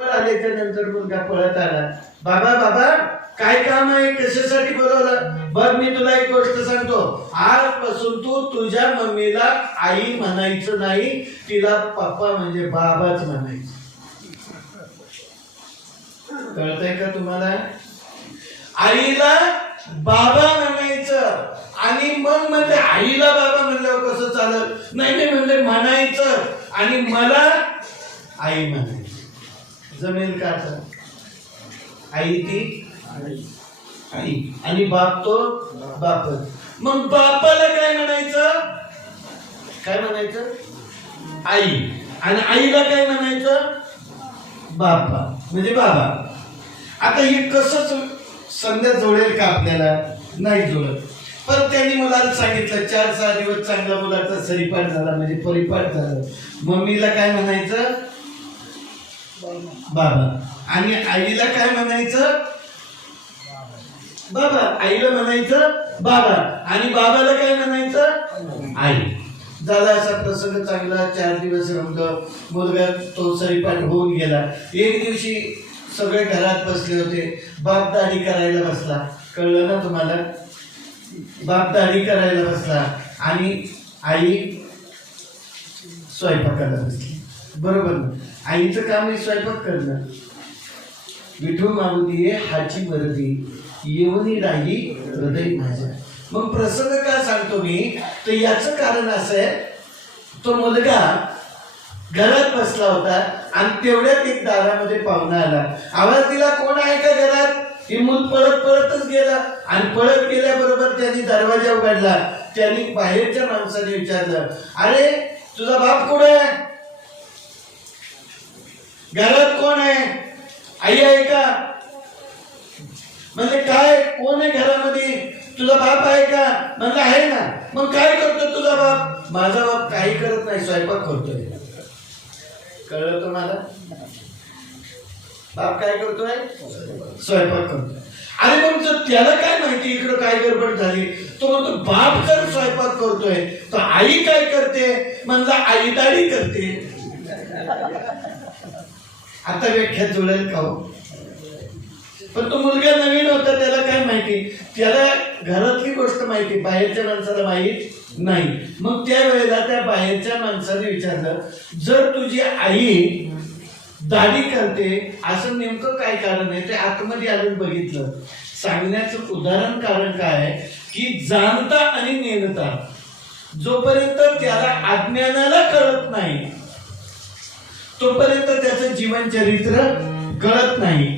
आल्याच्यानंतर मुलगा पळत आला. बाबा बाबा काय काम आहे? कशासाठी बोलवलं? बघ मी तुला एक गोष्ट सांगतो. आजपासून तू तुझ्या मम्मीला आई म्हणायचं नाही तिला पप्पा म्हणजे बाबाच म्हणायचं. कळतंय का तुम्हाला? आईला बाबा म्हणायचं आणि मग म्हणजे आईला बाबा म्हणल्यावर कसं चालत नाही नाही म्हणजे म्हणायचं आणि मला आई म्हणायचं. जमेल का? आई ती? आई. आणि बाप तो? बापच. मग बापाला काय म्हणायचं? काय म्हणायचं? आई. आणि आईला काय म्हणायचं? बापा. म्हणजे बाबा. आता हे कसं संध्या जुळेल का आपल्याला? नाही जुळत पण त्यांनी मुलाला सांगितलं चार सहा दिवस चांगला मुलाचा सरीपाठ झाला म्हणजे परिपाठ झालं. मम्मीला काय म्हणायचं? बाबा. आणि आईला काय म्हणायचं? बाबा आईला म्हणायचं बाबा. आणि बाबाला काय म्हणायचं? आई. झाला असा प्रसंग चांगला चार दिवस रमलं मुलगा तो सरीपाठ होऊन गेला. एक दिवशी सगळे घरात बसले होते. बाप दाढी करायला बसला. कळलं ना तुम्हाला? बाप दाढी करायला बसला. आणि आई स्वयंपाकाला बसली. बरोबर ना. आईचं काम आहे स्वयंपाक करणं विठू मागुदी हाची वरदी येऊनी राही हृदय माझ्या मग प्रसंग का सांगतो मी? तर याचं कारण असं आहे तो मुलगा घरात बसला होता आणि तेवढ्यात एक दारामध्ये पाहुणा आला. आवाज दिला कोण आहे का घरात? हे मूल पळत पळतच गेला आणि पळत गेल्याबरोबर त्यांनी दरवाजा उघडला. त्यांनी बाहेरच्या माणसाने विचारलं अरे तुझा बाप कुठे आहे? घरात कोण आहे? आई आहे का? म्हणजे काय? कोण आहे घरामध्ये? तुझा बाप आहे का? म्हणजे आहे ना. मग काय करतो तुझा बाप? माझा बाप काही करत नाही स्वयंपाक करतोय. कळलं तुम्हाला? बाप काय करतोय? स्वयंपाक करतोय. अरे मग जर त्याला काय माहिती इकडं काय गडबड झाली? तो म्हणतो बाप जर स्वयंपाक करतोय तर आई काय करते? म्हणजे आई दाढी करते. आता व्याख्या जुळेल का हो? पण तो मुलगा नवीन होता त्याला काय माहिती? त्याला घरातली गोष्ट माहिती बाहेरच्या माणसाला माहीत नाही. मग त्यावेळेला त्या बाहेरच्या माणसाने विचारलं जर तुझी आई दाढी करते असं नेमकं काय कारण आहे? ते आतमध्ये आलून बघितलं. सांगण्याचं उदाहरण कारण काय आहे? की जाणता आणि नेणता जोपर्यंत त्याला अज्ञानाला कळत नाही तोपर्यंत त्याचं जीवन चरित्र कळत नाही.